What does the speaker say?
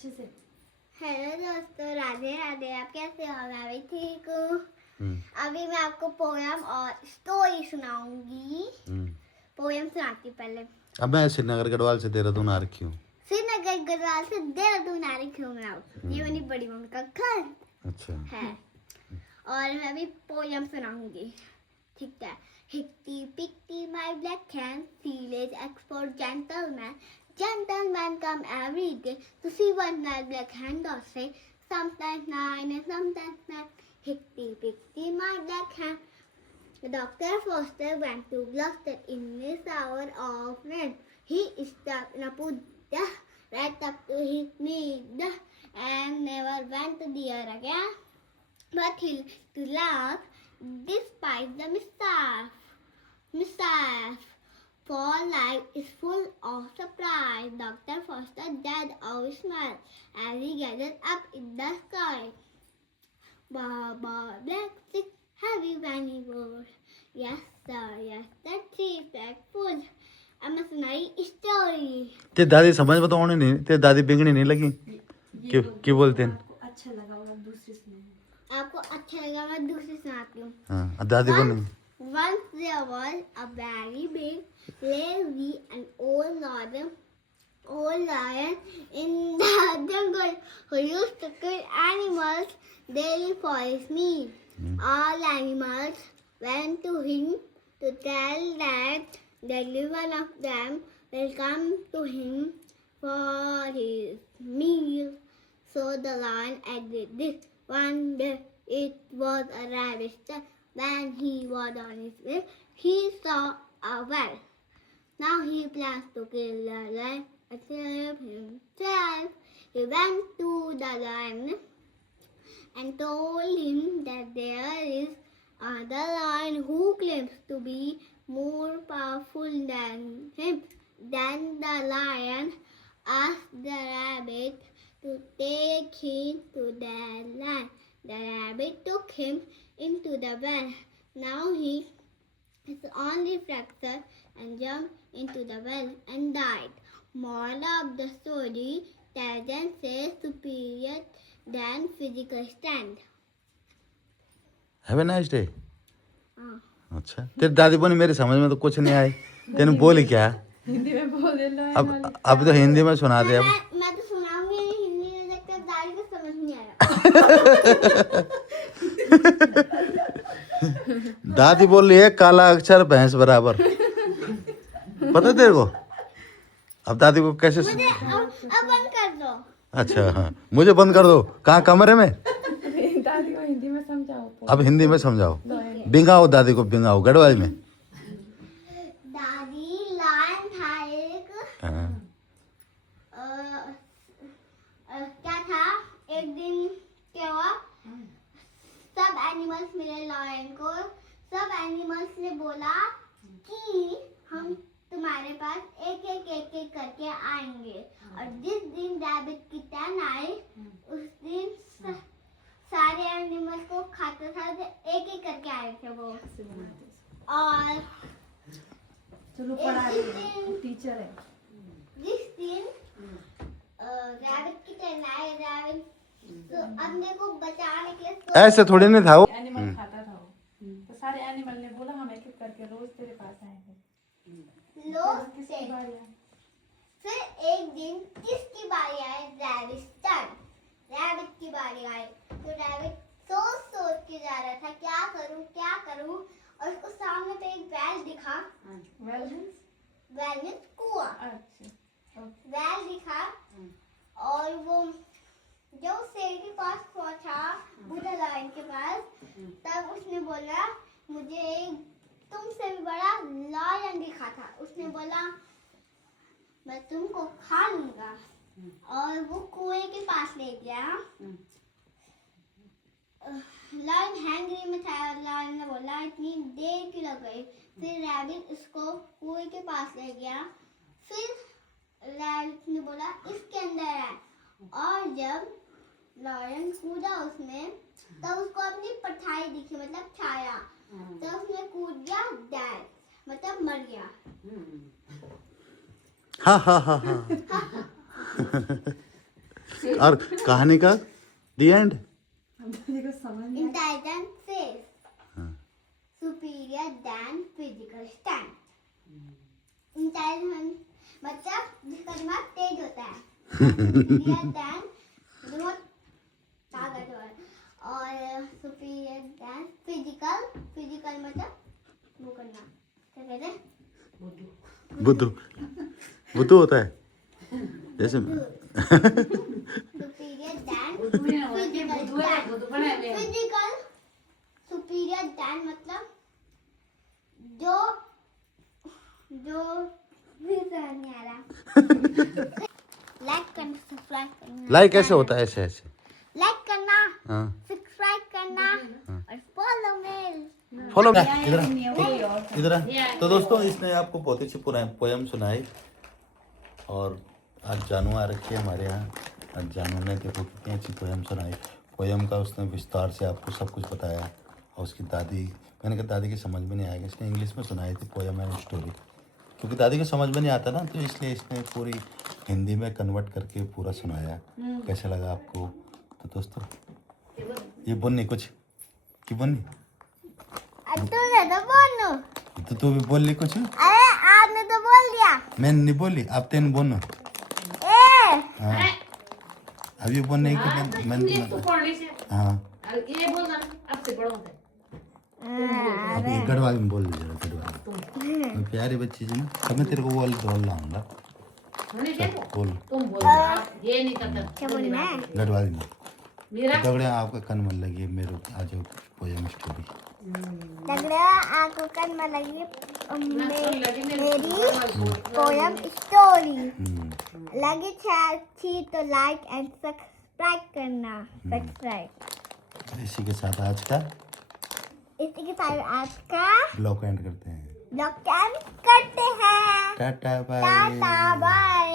अच्छे से। हेलो दोस्तों, राधे राधे। आप कैसे हो? मैं भी ठीक हूँ। अभी मैं आपको पोयम और स्टोरी सुनाऊंगी। पोयम सुनाती हूँ पहले। अब मैं श्रीनगर गढ़वाल से देहरादून आ रखी हूँ। श्रीनगर गढ़वाल से देहरादून आ रही हूँ मैं। ये मेरी बड़ी मम्मी का घर अच्छा है और मैं अभी पोयम सुनाऊंगी। ठीक है। Hickty pickty my black hen, village export gentleman. Gentlemen come every day to see what my black hen does say. Sometimes 9 and sometimes 10. Hickty pickty my black hen. Dr. Foster went to Gloucester in his hour of need. He stuck in a puddle right up to his knee and never went there again. But he to laugh despite the mishap. For life is full of surprise. Dr. Foster died of a smile as he gathered up in the sky. Baba Black Six heavy when he was. Yes sir, yes, the tree black full. अब मैं सुनाई story. ते दादी समझ में तो आने नहीं, ते दादी बिगड़ी नहीं लगी। क्यों बोलते हैं? आपको अच्छा लगा और दूसरी सुनाइए। आपको अच्छा लगा मैं दूसरी सुनाती हूँ। हाँ, दादी को नहीं। Once there was a very big, lazy and old lion in the jungle who used to kill animals daily for his meat. All animals went to him to tell that daily one of them will come to him for his meal. So the lion agreed this. One day it was a rabbit's turn. When he was on his way, he saw a well. Now he plans to kill the lion and save himself. He went to the lion and told him that there is another lion who claims to be more powerful than him. Then the lion asked the rabbit to take him to the lion. The rabbit took him into the well. Now he is only fractured and jumped into the well and died. Moral of the story: Tarzan says superior than physical strength. Have a nice day. हाँ। अच्छा, तेरी दादी बोली मेरी समझ में तो कुछ नहीं आई। तेने बोली क्या? हिंदी में बोल दे लो। अब तो हिंदी में सुना दे। अब मैं तो सुनाऊंगी हिंदी में, लगता है दादी को समझ नहीं आया। दादी बोल रही है काला अक्षर भैंस बराबर। पता तेरे को? अब दादी को कैसे अब बंद कर दो। अच्छा हाँ, मुझे बंद कर दो। कहाँ? कमरे में? दादी को हिंदी में समझाओ। अब हिंदी में समझाओ। बिंगाओ दादी को, बिंगाओ गढ़वाली में। दादी लायन था एक। क्या था, एक दिन क्या हुआ, सब एनिमल्स मिले लायन को। सब एनिमल्स ने बोला कि हम तुम्हारे पास एक एक करके आएंगे। और जिस दिन रैबिट की टर्न आई उस दिन सारे एनिमल्स को खाता था, एक एक करके आए थे वो। और चलो पढ़ा रही टीचर है। जिस दिन रैबिट की टर्न आई, रैबिट तो अंधे को बचाने के लिए ऐसे थोड़ी नहीं था वो। एनिमल खाता था वो, तो सारे एनिमल ने बोला हम एक एक करके रोज तेरे पास आएंगे। लोग किसकी थे। बारी है? फिर एक दिन किसकी बारी आई? रैबिट की बारी आई। तो रैबिट सोच के जा रहा था क्या करूं, और उसको सामने पे एक वेल दिखा। वेल मींस कुआं। अच्छा। वेल दिखा और वो जब शेर के पास पहुंचा, बूढ़ा लायन के पास, तब उसने बोला मुझे तुमसे भी बड़ा लायन दिखा था। उसने बोला मैं तुमको खा लूंगा। और वो कुएं के पास ले गया। लायन हैंगरी में था। लायन ने बोला इतनी देर क्यों लग गई। फिर रैबिट उसको कुएं के पास ले गया। फिर रैबिट ने बोला इसके अंदर है। और जब लायन कूदा उसमें, तब उसको अपनी परछाई दिखी, मतलब छाया। तब उसने कूद गया, डेड मतलब मर गया। हाँ हाँ हाँ हाँ। और कहानी का दी एंड। देखो समझ नहीं Intelligence says हाँ। superior than physical strength. Intelligence मतलब जिसका दिमाग तेज होता है। superior than बहुत ताकतवर और superior than physical मतलब वो करना क्या कहते हैं? बुद्धू बुद्धू होता है जैसे superior than physical superior than मतलब जो भी समझ नहीं आ रहा। लाइक करना सब्सक्राइब करना लाइक ऐसे होता है ऐसे ऐसे। लाइक करना हाँ सब्सक्राइब करना और फॉलो मेल फॉलो इधर नहीं है कोई और इधर। तो दोस्तों इसने आपको बहुत अच्छी पोयम सुनाई और आज जानू आ रखी है हमारे यहाँ। आज जानू ने देखो कितनी अच्छी पोयम सुनाई। पोयम का उसने विस्तार से आपको सब कुछ बताया और उसकी दादी, मैंने कहा दादी की समझ में नहीं आएगा, इसने इंग्लिश में सुनाई थी पोयम एंड स्टोरी, क्योंकि दादी को समझ में नहीं आता ना, तो इसलिए इसने पूरी हिंदी में कन्वर्ट करके पूरा सुनाया। कैसा लगा आपको? तो दोस्तों ये बोलनी कुछ कि बोलनी अब तो मैं तो बोलूं। तो तू भी बोल ली कुछ। अरे आपने तो बोल दिया। मैंने नहीं बोली, आप तेन बोलो। ए हाँ अब ये बोलने की मैं हाँ ये बोल ना अब से बड़ों से अब ये गढ़वाल में बोल लीजिए गढ़वाल। मैं प्यारी बच्ची जी ना, अब मैं तेरे को बोल लाऊंगा। होने दे बोल तुम बोल ये नहीं करता क्या बोलना है? गढ़वाली में मेरा दगड़े आपका कन मन लगी मेरे आज पोयम स्टोरी। लग रहा है आपको कल में लगी मेरी पोयम स्टोरी लगी अच्छी तो लाइक एंड सब्सक्राइब करना। सब्सक्राइब इसी के साथ आज का इसी के साथ आज का ब्लॉग एंड करते हैं। ब्लॉग कैंप करते हैं। Tata bye. Tata bye.